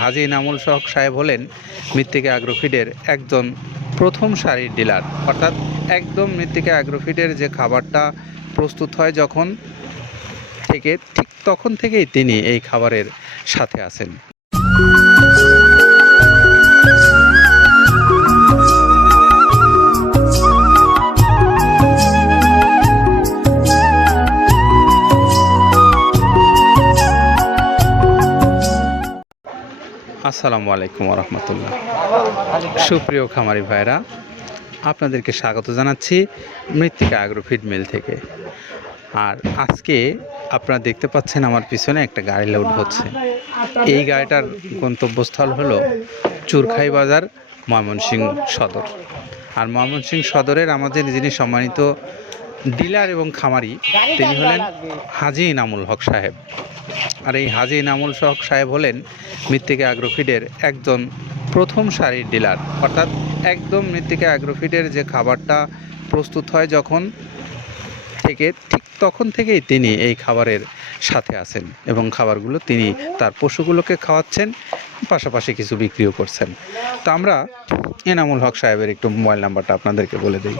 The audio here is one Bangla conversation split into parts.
হাজি নামুল শহক সাহেব হলেন মৃত্তিকা অ্যাগ্রোফিডের একজন প্রথম সারির ডিলার। অর্থাৎ একদম মৃত্তিকা অ্যাগ্রোফিডের যে খাবারটা প্রস্তুত হয় যখন থেকে, ঠিক তখন থেকেই তিনি এই খাবারের সাথে আছেন। আসসালামু আলাইকুম রহমতুল্লাহ সুপ্রিয় খামারি ভাইরা, আপনাদেরকে স্বাগত জানাচ্ছি মৃত্তিকা অ্যাগ্রোফিড মিল থেকে। আর আজকে আপনারা দেখতে পাচ্ছেন আমার পিছনে একটা গাড়ি লোড হচ্ছে। এই গাড়িটার গন্তব্যস্থল হলো চুরখাই বাজার, ময়মনসিংহ সদর। আর ময়মনসিংহ সদরের আমাদের যিনি সম্মানিত ডিলার এবং খামারি তিনি হলেন হাজি ইনামুল হক সাহেব। আর এই হাজি ইনামুল হক সাহেব হলেন মৃত্তিকা অ্যাগ্রোফিডের একজন প্রথম সারির ডিলার। অর্থাৎ একদম মৃত্তিকা অ্যাগ্রোফিডের যে খাবারটা প্রস্তুত হয় যখন থেকে ঠিক তখন থেকেই তিনি এই খাবারের সাথে আছেন এবং খাবারগুলো তিনি তার পশুগুলোকে খাওয়াচ্ছেন পাশাপাশি কিছু বিক্রিও করছেন। তো আমরা এনামুল হক সাহেবের একটু মোবাইল নাম্বারটা আপনাদেরকে বলে দিই।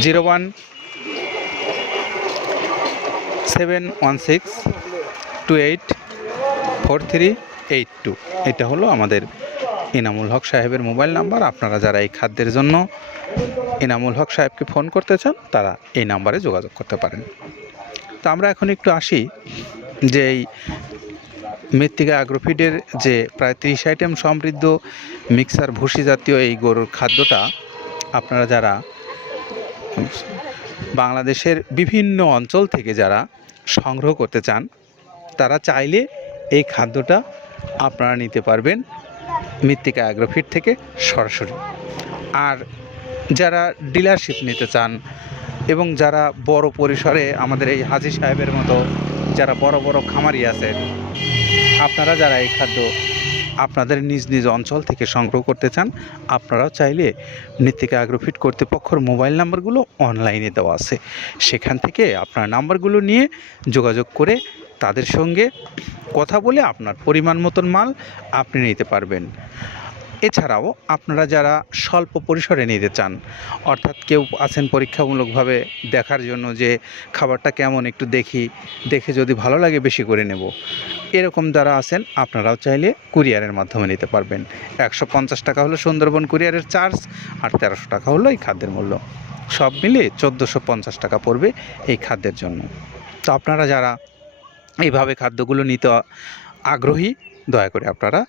Zero one seven one six two eight four three eight two এটা হলো আমাদের ইনামুল হক সাহেবের মোবাইল নাম্বার। আপনারা যারা এই খাদ্যের জন্য ইনামুল হক সাহেবকে ফোন করতে চান, তারা এই নাম্বারে যোগাযোগ করতে পারেন। তো আমরা এখন একটু আসি যে এই মৃত্তিকা অ্যাগ্রোফিডের যে প্রায় ত্রিশ আইটেম সমৃদ্ধ মিক্সার ভুসি জাতীয় এই গরুর খাদ্যটা, আপনারা যারা বাংলাদেশের বিভিন্ন অঞ্চল থেকে যারা সংগ্রহ করতে চান, তারা চাইলে এই খাদ্যটা আপনারা নিতে পারবেন মৃত্তিকা অ্যাগ্রোফিট থেকে সরাসরি। আর যারা ডিলারশিপ নিতে চান এবং যারা বড় পরিসরে আমাদের এই হাজি সাহেবের মতো যারা বড় বড় খামারি আছেন, আপনারা যারা এই খাদ্য আপনাদের নিজ নিজ অঞ্চল থেকে সংগ্রহ করতে চান, আপনারাও চাইলে মৃত্তিকা অ্যাগ্রোফিট কর্তৃপক্ষর মোবাইল নাম্বারগুলো অনলাইনে দেওয়া আছে। সেখান থেকে আপনার নাম্বারগুলো নিয়ে যোগাযোগ করে তাদের সঙ্গে কথা বলে আপনার পরিমাণ মতন মাল আপনি নিতে পারবেন। এছাড়াও আপনারা যারা স্বল্প পরিসরে নিতে চান, অর্থাৎ কেউ আছেন পরীক্ষামূলকভাবে দেখার জন্য যে খাবারটা কেমন একটু দেখি, দেখে যদি ভালো লাগে বেশি করে নেব। এরকম যারা আছেন, আপনারাও চাইলে কুরিয়ারের মাধ্যমে নিতে পারবেন। একশো পঞ্চাশ টাকা হলো সুন্দরবন কুরিয়ারের চার্জ, আর তেরোশো টাকা হলো এই খাদ্যের মূল্য। সব মিলে চোদ্দোশো পঞ্চাশ টাকা পড়বে এই খাদ্যের জন্য। তো আপনারা যারা এইভাবে খাদ্যগুলো নিতে আগ্রহী, দয়া করে আপনারা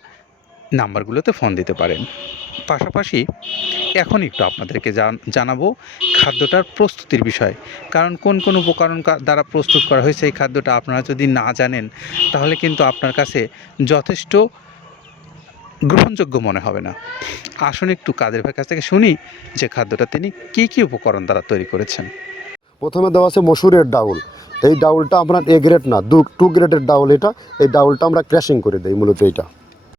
নাম্বারগুলোতে ফোন দিতে পারেন। পাশাপাশি এখন একটু আপনাদেরকে জানাব খাদ্যটার প্রস্তুতির বিষয়। কারণ কোন কোন উপকরণ দ্বারা প্রস্তুত করা হয়েছে এই খাদ্যটা আপনারা যদি না জানেন, তাহলে কিন্তু আপনার কাছে যথেষ্ট গ্রহণযোগ্য মনে হবে না। আসুন একটু কাদের ভাইয়ের কাছ থেকে শুনি যে খাদ্যটা তিনি কী কী উপকরণ দ্বারা তৈরি করেছেন। প্রথমে দেওয়া আছে মসুরের ডাউল। এই ডাউলটা আপনার এ গ্রেড না, দু টু গ্রেডের ডাউল এটা। এই ডাউলটা আমরা ক্র্যাশিং করে দিই মূলত এইটা।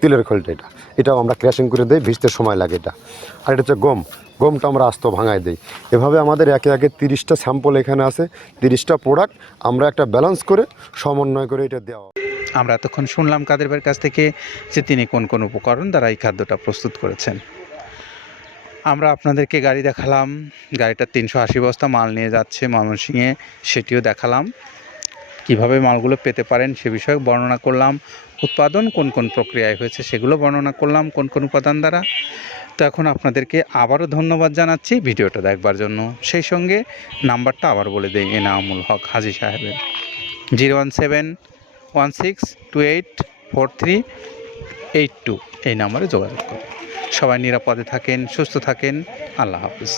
তিলের খোলটা এটা। এটাও আমরা ক্র্যাশিং করে দিই, ভিজতে সময় লাগে এটা। আর এটা হচ্ছে গম। গমটা আমরা আস্ত ভাঙায় দিই। এভাবে আমাদের একে একে তিরিশটা স্যাম্পল এখানে আছে, তিরিশটা প্রোডাক্ট। আমরা একটা ব্যালেন্স করে, সমন্বয় করে এটা দেওয়া আমরা এতক্ষণ শুনলাম কাদের ভাইয়ের কাছ থেকে যে তিনি কোন কোন উপকরণ দ্বারা এই খাদ্যটা প্রস্তুত করেছেন। আমরা আপনাদেরকে গাড়ি দেখালাম। গাড়িটা তিনশো আশি বস্তা মাল নিয়ে যাচ্ছে ময়মনসিংহে। সেটিও দেখালাম। কীভাবে মালগুলো পেতে পারেন সে বিষয়ে বর্ণনা করলাম। উৎপাদন কোন কোন প্রক্রিয়ায় হয়েছে সেগুলো বর্ণনা করলাম কোন কোন উপাদান দ্বারা। তো এখন আপনাদেরকে আবারও ধন্যবাদ জানাচ্ছি ভিডিওটা দেখবার জন্য। সেই সঙ্গে নাম্বারটা আবার বলে দেই, এনামুল হক হাজি সাহেবের। Zero one seven one six two eight four three eight two এই নাম্বারে যোগাযোগ করুন। সবাই নিরাপদে থাকেন, সুস্থ থাকেন। আল্লাহ হাফিজ।